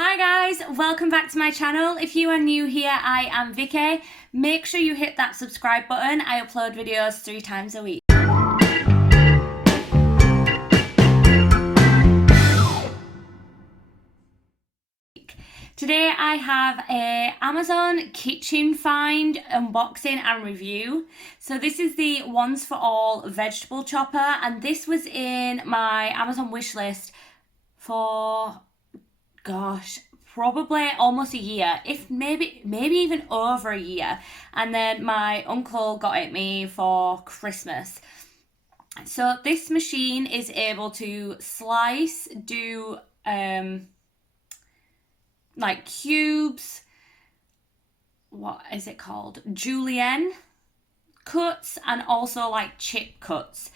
Hi guys, welcome back to my channel. If you are new here, I am Vicky. Make sure you hit that subscribe button. I upload videos 3 times a week. Today I have a Amazon kitchen find unboxing and review. So this is the Once for All vegetable chopper, and this was in my Amazon wish list for probably almost a year, if maybe even over a year. And then my uncle got it me for Christmas. So this machine is able to slice, do like cubes, what is it called, julienne cuts, and also like chip cuts.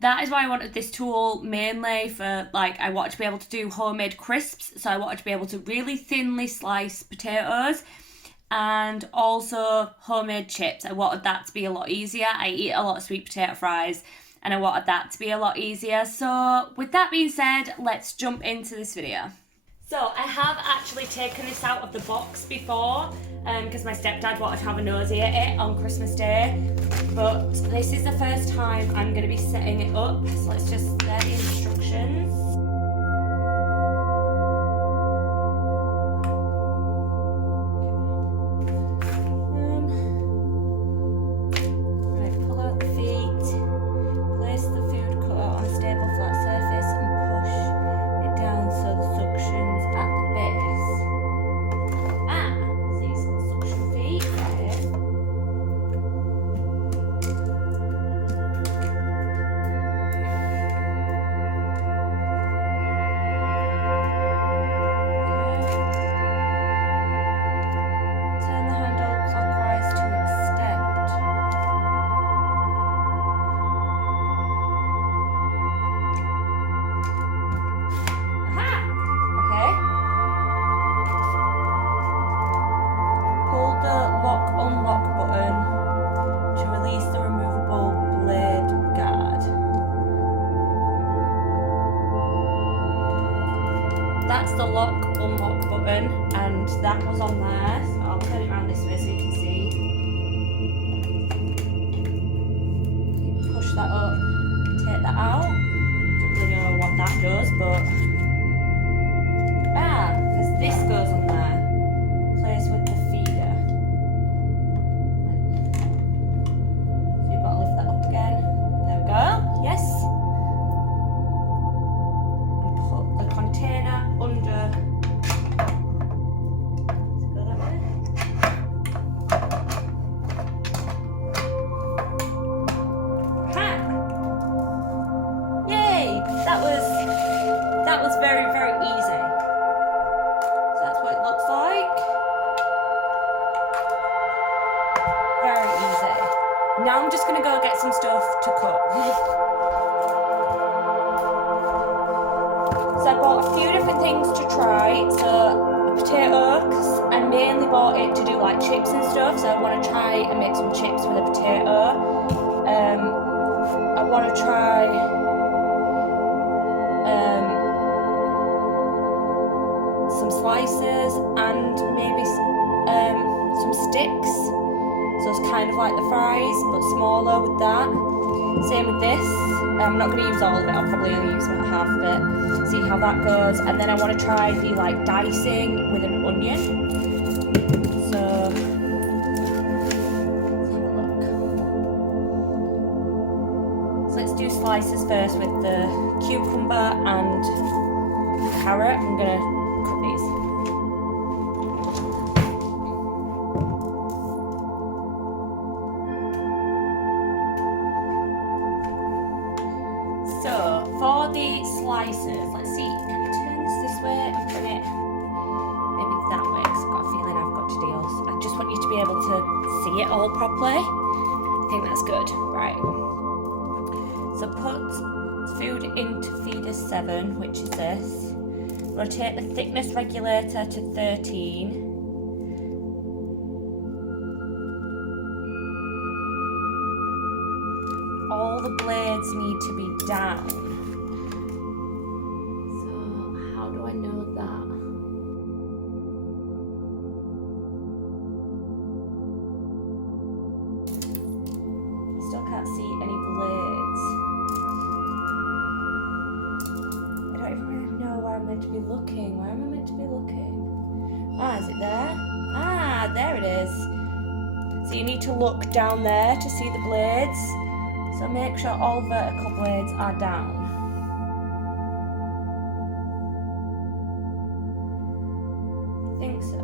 That is why I wanted this tool, mainly for, like, I wanted to be able to do homemade crisps. So I wanted to be able to really thinly slice potatoes and also homemade chips. I wanted that to be a lot easier. I eat a lot of sweet potato fries and I wanted that to be a lot easier. So with that being said, let's jump into this video. So I have actually taken this out of the box before because my stepdad wanted to have a nosy at it on Christmas Day. But this is the first time I'm going to be setting it up. So let's just get the instructions. Pull out the feet, place the food cutter on a stable flat surface and push it down so the suction's at the base. These little suction feet, right? Turn the handle clockwise to extend. Aha! Okay. Hold the lock-unlock button to release the removable blade guard. That's the lock-unlock button, and that was on there. So I'll turn it around this way so you can see. Push that up, take that out. Don't really know what that does, but because this goes on there. Place with the feeder. So you've got to lift that up again. There we go. Yes. And put the container under. Does it go that way? Ha! Yay! That was very, very easy. So that's what it looks like. Very easy. Now I'm just going to go get some stuff to cut. So I bought a few different things to try. So a potato, 'cause I mainly bought it to do like chips and stuff. So I want to try and make some chips with a potato. I want to try some slices and maybe some sticks. So it's kind of like the fries, but smaller with that. Same with this. I'm not going to use all of it. I'll probably only use about half of it. See how that goes. And then I want to try the like dicing with an onion. So let's have a look. So let's do slices first with the cucumber and carrot. I'm going to cut these. So for the slices, let's see, can I turn this way and put it maybe that way, because I've got a feeling I've got to do this. I just want you to be able to see it all properly. I think that's good. Right. So put food into feeder 7, which is this. Rotate the thickness regulator to 13. All the blades need to be down. So how do I know that? meant to be looking? Ah, is it there? Ah, there it is. So you need to look down there to see the blades. So make sure all vertical blades are down. I think so.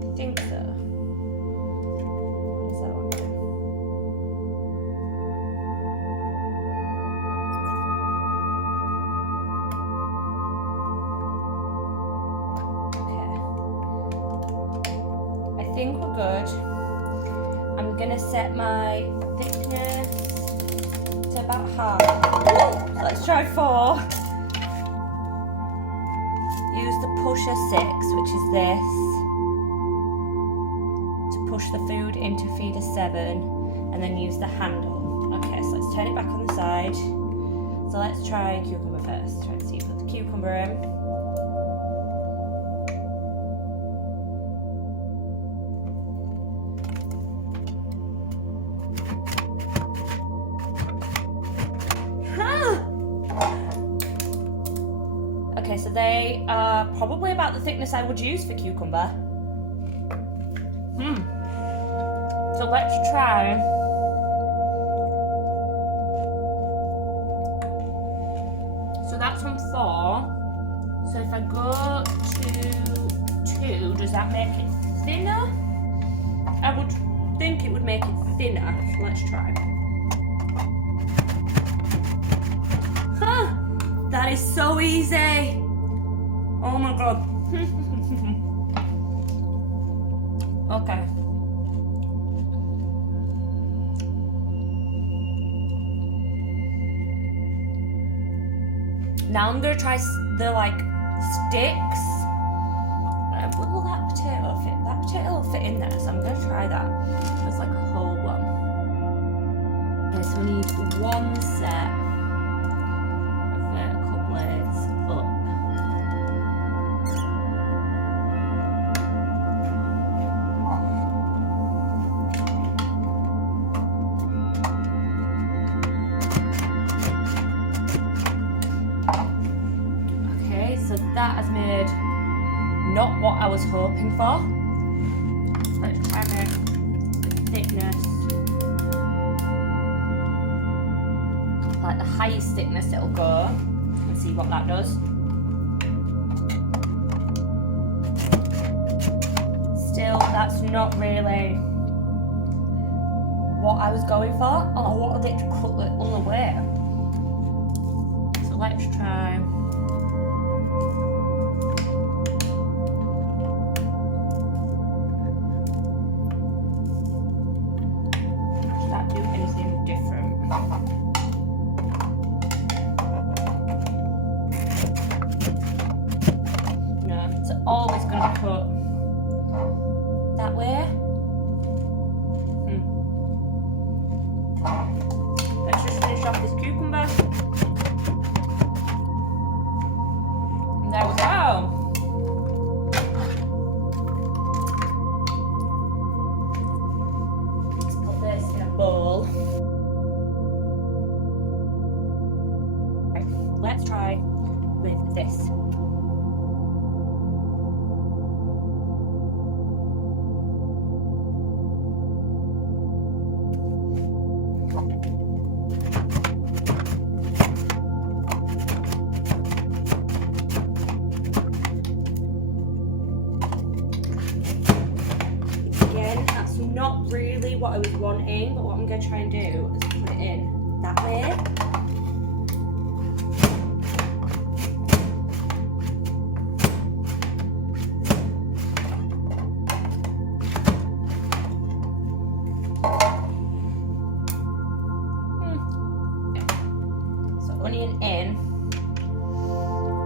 I think so. What does that one do? Okay. I think we're good. I'm gonna set my thickness to about half. So let's try 4. Use the pusher 6, which is this, to push the food into feeder 7, and then use the handle. Okay, so let's turn it back on the side. So let's try cucumber first. Try to see if we put the cucumber in. Okay, so they are probably about the thickness I would use for cucumber. So let's try. So that's on 4. So if I go to 2, does that make it thinner? I would think it would make it thinner. So let's try. That is so easy. Oh my god. Okay. Now I'm gonna try the sticks. Will that potato fit? That potato will fit in there, so I'm gonna try that. It's like a whole one. Okay, so we need 1 set. That has made not what I was hoping for. Let's try and make the thickness, like the highest thickness it'll go, and see what that does. Still, that's not really what I was going for. Oh, I wanted it to cut the other way. So let's try. Always going to cut that way. Let's just finish off this cucumber. And there we go. Let's put this in a bowl. Right, let's try with this. Not really what I was wanting, but what I'm going to try and do is put it in that way. So onion in.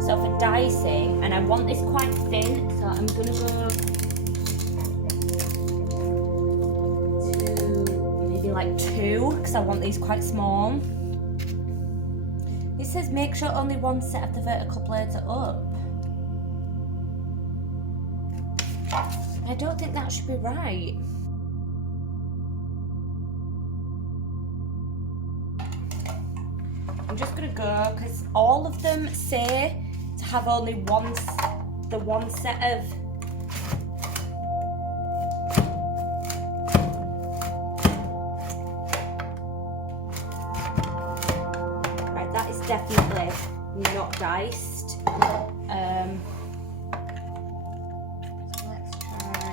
So for dicing, and I want this quite thin, so I'm going to go like 2, because I want these quite small. It says make sure only 1 set of the vertical blades are up. I don't think that should be right. I'm just gonna go, because all of them say to have only one set of right, that is definitely not diced. So let's try.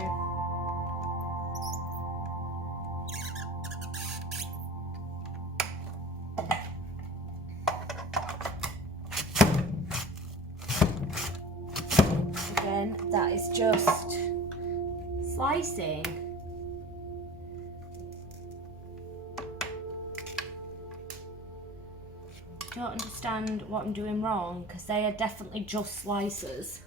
Again, that is just slicing. I don't understand what I'm doing wrong, because they are definitely just slices.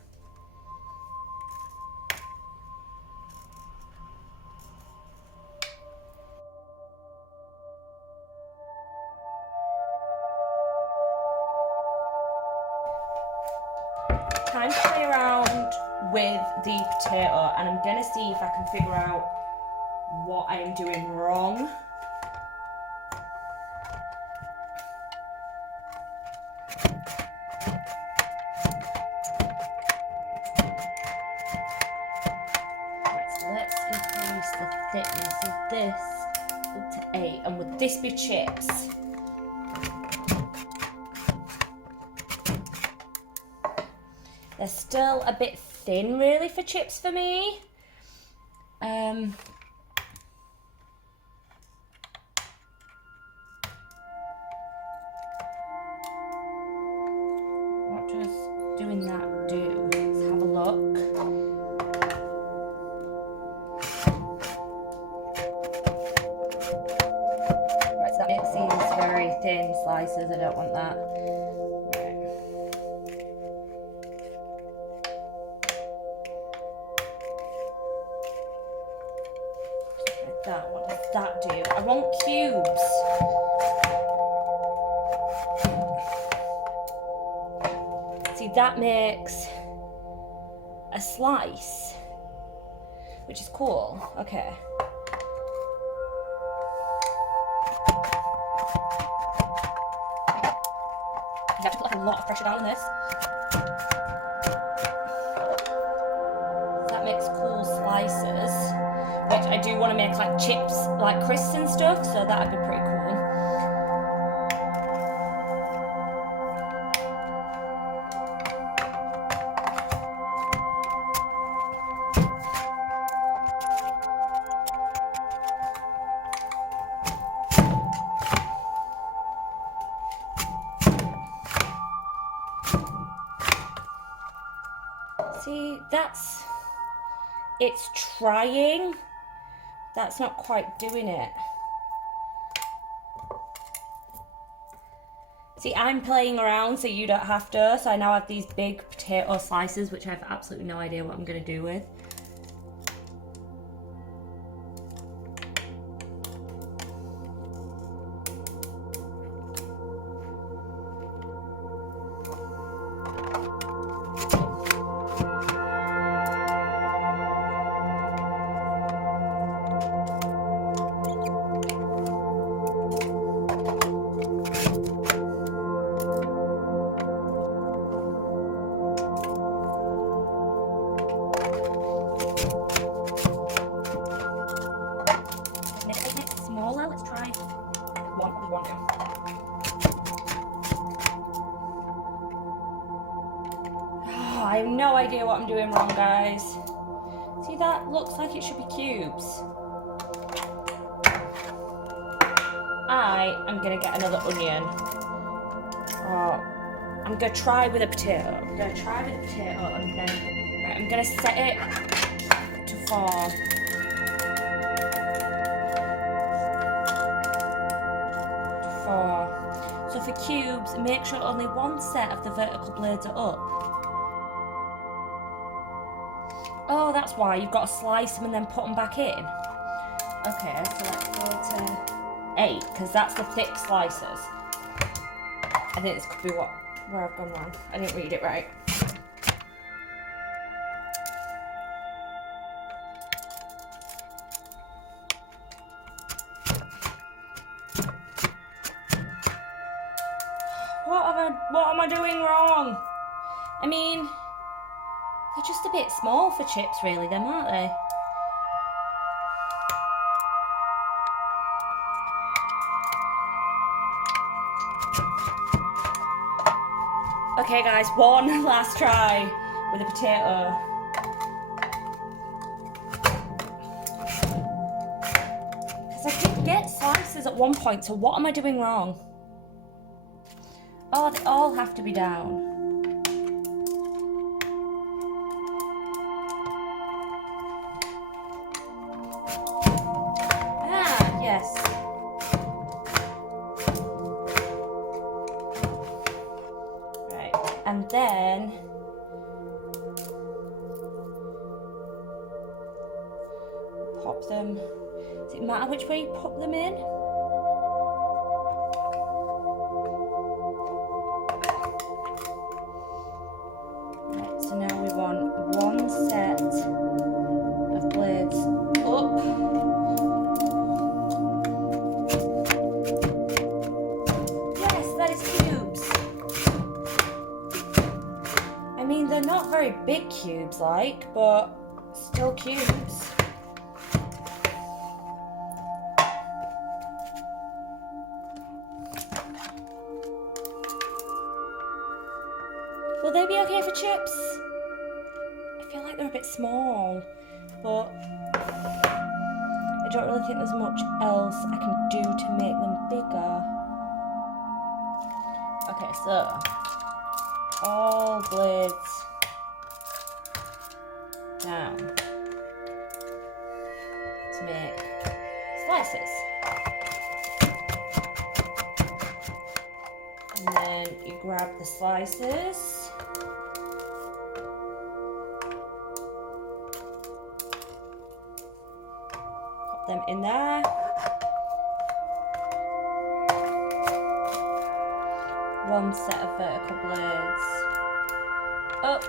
Time to play around with the potato, and I'm gonna see if I can figure out what I am doing wrong. Right, so let's increase the thickness of this up to 8, and would this be chips? They're still a bit thin, really, for chips for me. What does doing that do? Let's have a look. Right, so that makes these very thin slices. I don't want that. That, what does that do? I want cubes. See, that makes a slice, which is cool. Okay. You have to put like a lot of pressure down on this. That makes cool slices. Which I do want to make like chips, like crisps and stuff, so that'd be pretty cool. See, it's trying. That's not quite doing it. See, I'm playing around so you don't have to. So I now have these big potato slices, which I have absolutely no idea what I'm going to do with. Let's try one. Oh, I have no idea what I'm doing wrong, guys. See, that looks like it should be cubes. I am gonna get another onion. Oh, I'm gonna try with a potato. And then right, I'm gonna set it to 4. So for cubes, make sure only one set of the vertical blades are up. Oh, that's why you've got to slice them and then put them back in. Okay, so let's go to 8, because that's the thick slices. I think this could be where I've gone wrong. I didn't read it right. What am I doing wrong? I mean, they're just a bit small for chips, really, them, aren't they? Okay, guys, one last try with a potato. Because I did get slices at one point, so what am I doing wrong? Oh, they all have to be down. Ah, yes. Right, and then pop them. Does it matter which way you pop them in? Right, so now we want one set of blades up. Yes, that is cubes. I mean, they're not very big cubes, like, but still cubes. Will they be okay for chips? I feel like they're a bit small, but I don't really think there's much else I can do to make them bigger. Okay, so all blades down to make slices. And then you grab the slices. Pop them in there. One set of vertical blades up.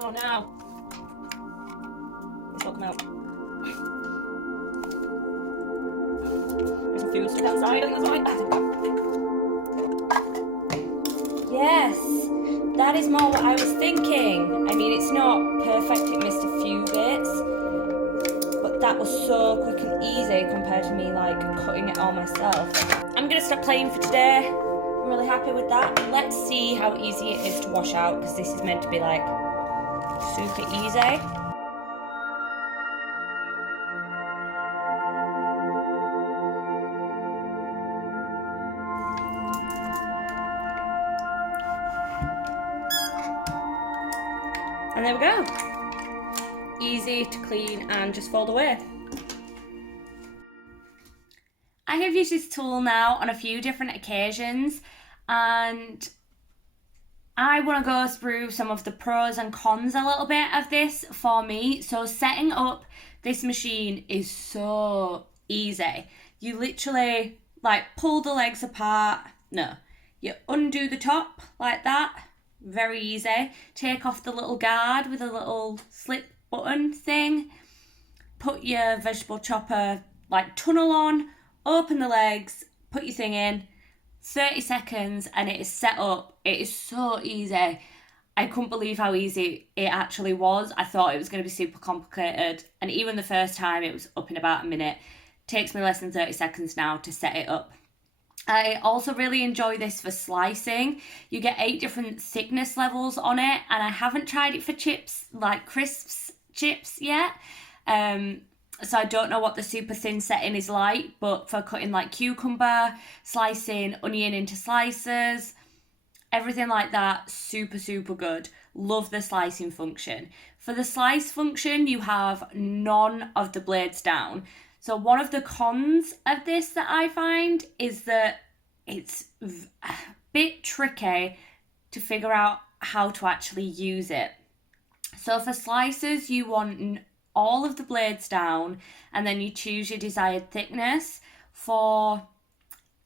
Oh no. It's all come out. There's a few stuck outside and there's like yes, that is more what I was thinking. I mean, it's not perfect, it missed a few bits, but that was so quick and easy compared to me like cutting it all myself. I'm gonna stop playing for today. I'm really happy with that. Let's see how easy it is to wash out, because this is meant to be like super easy. And there we go. Easy to clean and just fold away. I have used this tool now on a few different occasions, and I want to go through some of the pros and cons a little bit of this for me. So setting up this machine is so easy. You literally like pull the legs apart. No, you undo the top like that. Very easy. Take off the little guard with a little slip button thing. Put your vegetable chopper like tunnel on. Open the legs. Put your thing in. 30 seconds and it is set up. It is so easy. I couldn't believe how easy it actually was. I thought it was going to be super complicated, and even the first time it was up in about a minute. Takes me less than 30 seconds now to set it up. I also really enjoy this for slicing. You get 8 different thickness levels on it, and I haven't tried it for chips, like crisps chips yet. So I don't know what the super thin setting is like, but for cutting like cucumber, slicing onion into slices, everything like that, super, super good. Love the slicing function. For the slice function, you have none of the blades down. So one of the cons of this that I find is that it's a bit tricky to figure out how to actually use it. So for slices, you want all of the blades down, and then you choose your desired thickness. For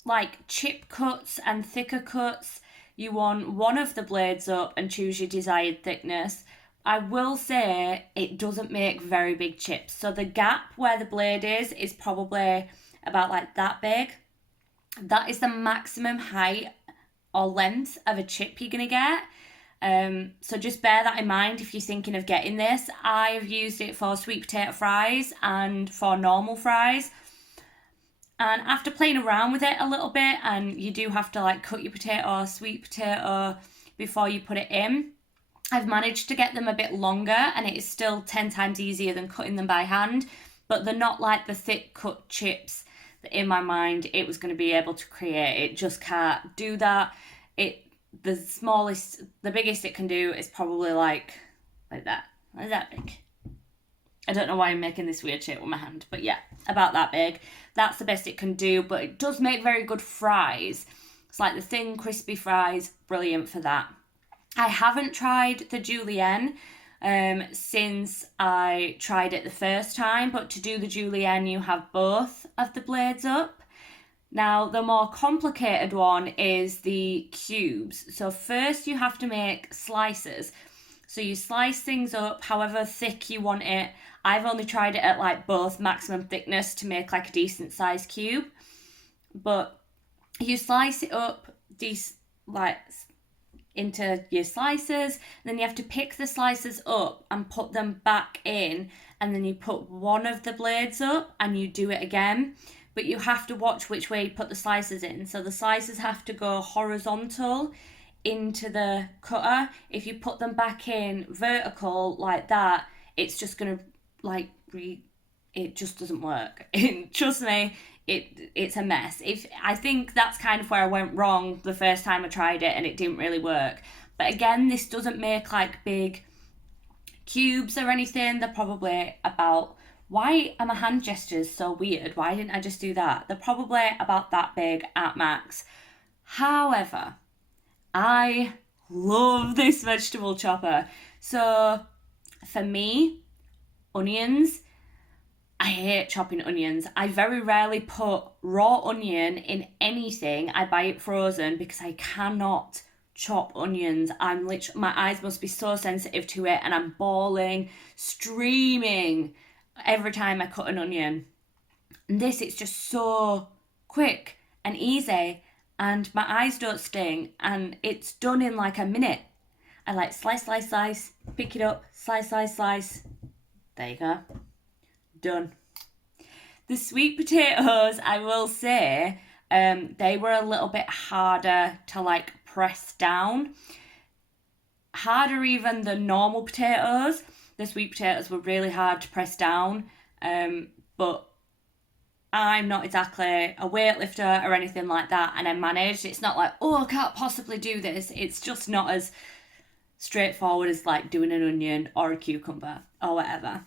like chip cuts and thicker cuts, you want one of the blades up and choose your desired thickness. I will say it doesn't make very big chips. So the gap where the blade is probably about like that big. That is the maximum height or length of a chip you're going to get. So just bear that in mind if you're thinking of getting this. I've used it for sweet potato fries and for normal fries. And after playing around with it a little bit, and you do have to like cut your potato, sweet potato, before you put it in, I've managed to get them a bit longer, and it is still 10 times easier than cutting them by hand, but they're not like the thick cut chips that in my mind it was going to be able to create. It just can't do that. The biggest it can do is probably like that big. I don't know why I'm making this weird shape with my hand, but yeah, about that big. That's the best it can do, but it does make very good fries. It's like the thin, crispy fries, brilliant for that. I haven't tried the julienne since I tried it the first time, but to do the julienne, you have both of the blades up. Now, the more complicated one is the cubes. So first you have to make slices. So you slice things up however thick you want it. I've only tried it at like both maximum thickness to make like a decent sized cube. But you slice it up into your slices, then you have to pick the slices up and put them back in, and then you put one of the blades up and you do it again. But you have to watch which way you put the slices in. So the slices have to go horizontal into the cutter. If you put them back in vertical like that, it's just gonna it just doesn't work. Trust me, it's a mess. I think that's kind of where I went wrong the first time I tried it and it didn't really work. But again, this doesn't make like big cubes or anything. They're probably about, why are my hand gestures so weird? Why didn't I just do that? They're probably about that big at max. However, I love this vegetable chopper. So for me, onions, I hate chopping onions. I very rarely put raw onion in anything. I buy it frozen because I cannot chop onions. My eyes must be so sensitive to it, and I'm bawling, streaming every time I cut an onion. And this, it's just so quick and easy, and my eyes don't sting, and it's done in like a minute. I like slice, slice, slice, pick it up, slice, slice, slice. There you go. Done. The sweet potatoes, I will say, they were a little bit harder to like press down. Harder even than normal potatoes. The sweet potatoes were really hard to press down, but I'm not exactly a weightlifter or anything like that, and I managed. It's not like, oh, I can't possibly do this. It's just not as straightforward as like doing an onion or a cucumber or whatever.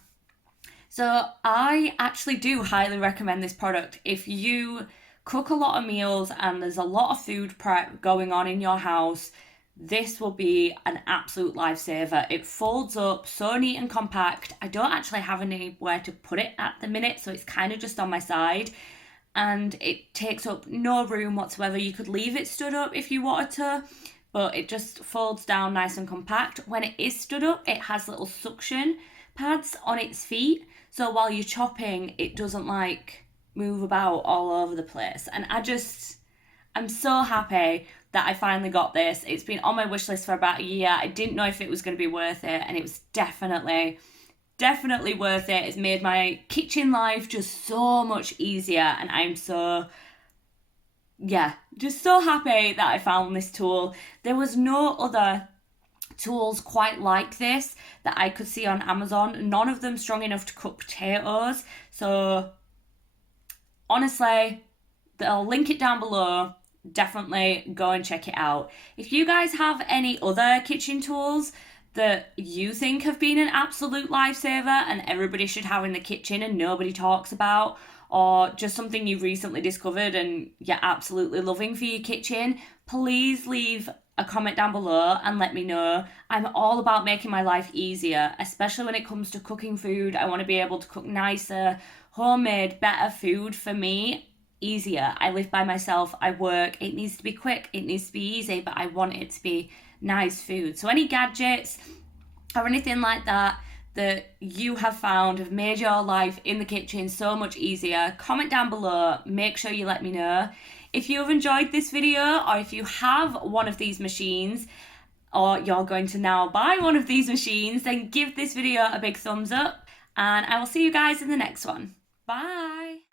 So I actually do highly recommend this product. If you cook a lot of meals and there's a lot of food prep going on in your house, this will be an absolute lifesaver. It folds up so neat and compact. I don't actually have anywhere to put it at the minute, so it's kind of just on my side. And it takes up no room whatsoever. You could leave it stood up if you wanted to, but it just folds down nice and compact. When it is stood up, it has little suction pads on its feet. So while you're chopping, it doesn't like move about all over the place. And I'm so happy that I finally got this. It's been on my wish list for about a year. I didn't know if it was going to be worth it, and it was definitely worth it. It's made my kitchen life just so much easier, and I'm just so happy that I found this tool. There was no other tools quite like this that I could see on Amazon. None of them strong enough to cook potatoes. So honestly, I'll link it down below. Definitely go and check it out. If you guys have any other kitchen tools that you think have been an absolute lifesaver and everybody should have in the kitchen and nobody talks about, or just something you've recently discovered and you're absolutely loving for your kitchen, please leave a comment down below and let me know. I'm all about making my life easier, especially when it comes to cooking food. I want to be able to cook nicer, homemade, better food for me easier. I live by myself, I work, it needs to be quick, it needs to be easy, but I want it to be nice food. So any gadgets, or anything like that that you have found have made your life in the kitchen so much easier, comment down below. Make sure you let me know. If you've enjoyed this video, or if you have one of these machines, or you're going to now buy one of these machines, then give this video a big thumbs up, and I will see you guys in the next one. Bye!